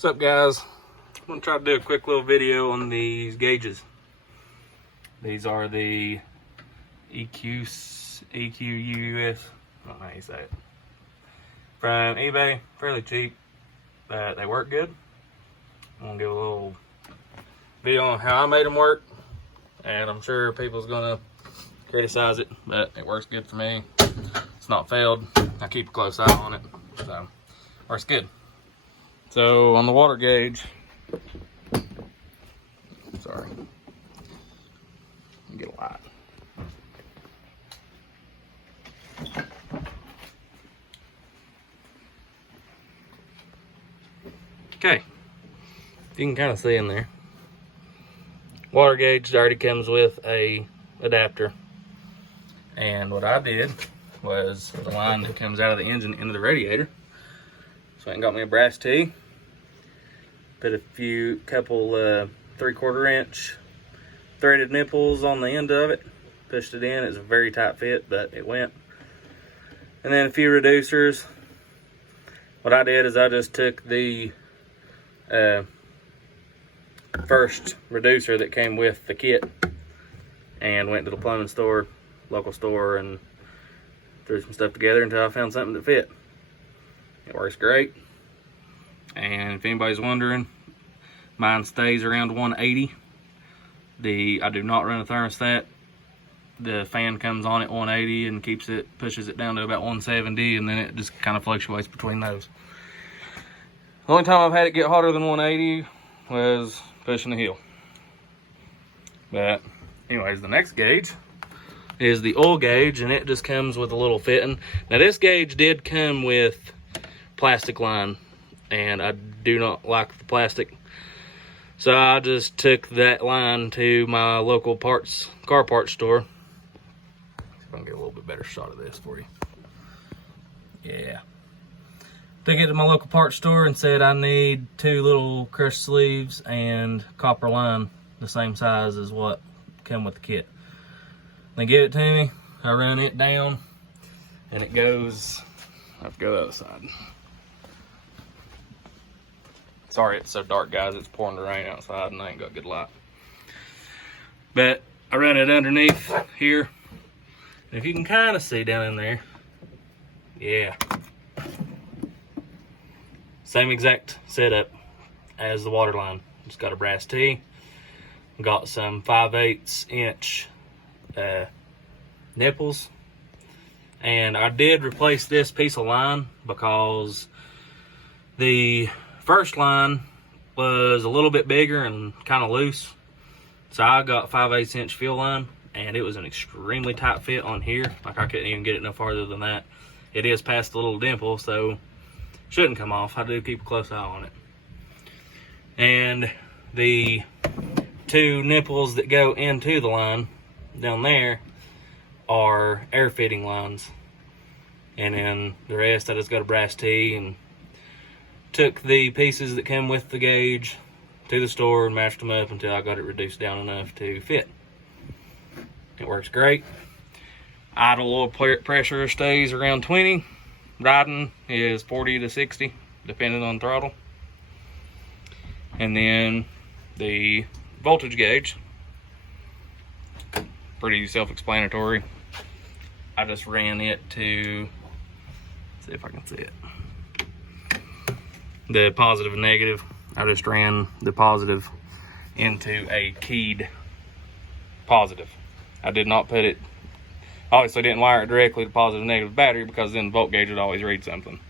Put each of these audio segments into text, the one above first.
What's up, guys? I'm gonna try to do a quick little video on these gauges. These are the EQUS, I don't know how you say it, from eBay. Fairly cheap, but they work good. I'm gonna give a little video on how I made them work, and I'm sure people's gonna criticize it, but it works good for me. It's not failed. I keep a close eye on it, so works good. So on the water gauge, sorry, get a light. Okay, you can kind of see in there. Water gauge already comes with a adapter, and what I did was the line that comes out of the engine into the radiator. So I got me a brass tee, put a couple 3/4 inch threaded nipples on the end of it, pushed it in. It's a very tight fit, but it went. And then a few reducers. What I did is I just took the first reducer that came with the kit and went to the plumbing store, local store, and threw some stuff together until I found something that fit. It works great. And if anybody's wondering, mine stays around 180. I do not run a thermostat. The fan comes on at 180 and pushes it down to about 170, and then it just kind of fluctuates between those. The only time I've had it get hotter than 180 was pushing the hill. But anyways, the next gauge is the oil gauge, and it just comes with a little fitting. Now this gauge did come with plastic line, and I do not like the plastic, so I just took that line to my local car parts store. See if I can get a little bit better shot of this for you. Yeah, took it to my local parts store and said I need 2 little crushed sleeves and copper line the same size as what come with the kit. They give it to me, I run it down, and it goes, I have to go the other side. Sorry it's so dark, guys. It's pouring the rain outside and I ain't got good light. But I run it underneath here. And if you can kind of see down in there, yeah. Same exact setup as the water line. Just got a brass tee. Got some 5/8 inch nipples. And I did replace this piece of line because the first line was a little bit bigger and kind of loose. So I got 5/8 inch fill line, and it was an extremely tight fit on here. Like, I couldn't even get it no farther than that. It is past the little dimple, so shouldn't come off. I do keep a close eye on it. And the 2 nipples that go into the line down there are air fitting lines. And then the rest, I just got a brass tee and took the pieces that came with the gauge to the store and mashed them up until I got it reduced down enough to fit. It works great. Idle oil pressure stays around 20. Riding is 40 to 60, depending on throttle. And then the voltage gauge, pretty self-explanatory. I just ran it to, let's see if I can see it, the positive and negative. I just ran the positive into a keyed positive. I did not put it, obviously didn't wire it directly to positive and negative battery, because then the volt gauge would always read something.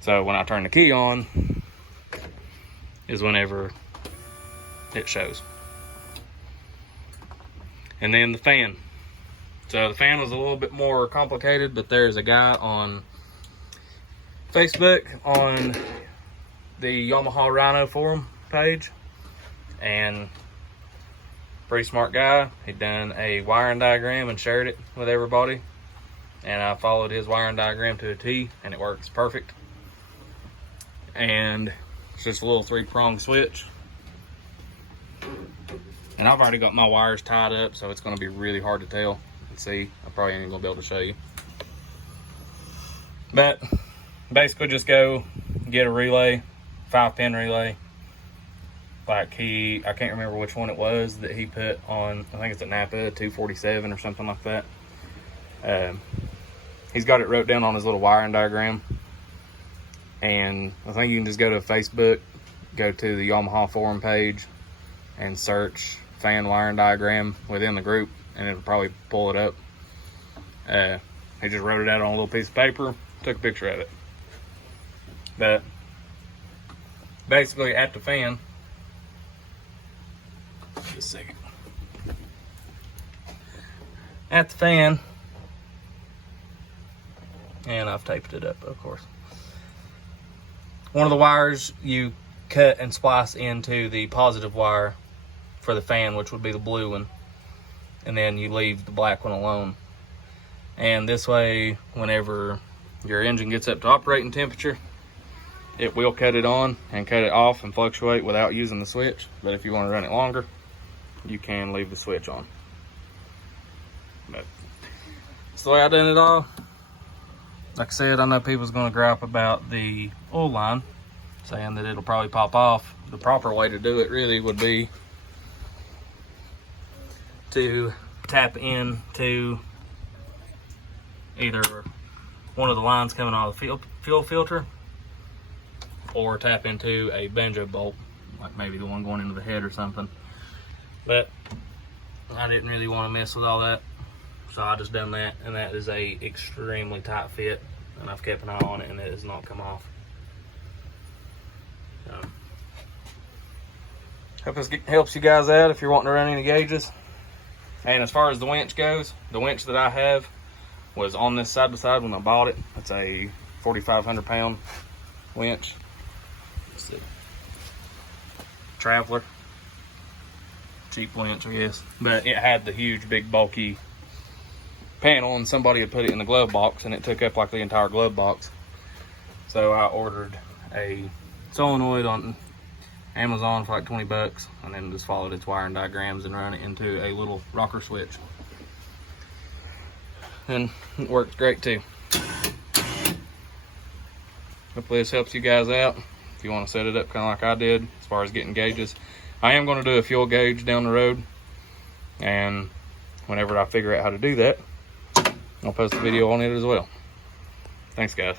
So when I turn the key on is whenever it shows. And then the fan. So the fan was a little bit more complicated, but there's a guy on Facebook on the Yamaha Rhino forum page, and pretty smart guy. He'd done a wiring diagram and shared it with everybody, and I followed his wiring diagram to a T, and it works perfect. And it's just a little 3-prong switch, and I've already got my wires tied up, so it's going to be really hard to tell and see. I probably ain't gonna be able to show you, but basically just go get a relay, 5-pin relay. Like I can't remember which one it was that he put on, I think it's a Napa 247 or something like that. He's got it wrote down on his little wiring diagram. And I think you can just go to Facebook, go to the Yamaha forum page, and search fan wiring diagram within the group, and it'll probably pull it up. He just wrote it out on a little piece of paper, took a picture of it. But basically at the fan, just a second. At the fan, and I've taped it up, of course. One of the wires you cut and splice into the positive wire for the fan, which would be the blue one, and then you leave the black one alone. And this way, whenever your engine gets up to operating temperature, it will cut it on and cut it off and fluctuate without using the switch. But if you want to run it longer, you can leave the switch on. But that's the way I done it all. Like I said, I know people's going to gripe about the oil line, saying that it'll probably pop off. The proper way to do it really would be to tap into either one of the lines coming out of the fuel filter, or tap into a banjo bolt, like maybe the one going into the head or something. But I didn't really want to mess with all that, so I just done that, and that is a extremely tight fit, and I've kept an eye on it, and it has not come off. So, hope this helps you guys out if you're wanting to run any gauges. And as far as the winch goes, the winch that I have was on this side by side when I bought it. It's a 4,500 pound winch. It's a Traveler. Cheap winch, I guess. But it had the huge, big, bulky panel, and somebody had put it in the glove box, and it took up like the entire glove box. So I ordered a solenoid on Amazon for like 20 bucks, and then just followed its wiring diagrams and ran it into a little rocker switch. And it works great too. Hopefully this helps you guys out if you want to set it up kind of like I did as far as getting gauges. I am going to do a fuel gauge down the road, and whenever I figure out how to do that, I'll post a video on it as well. Thanks, guys.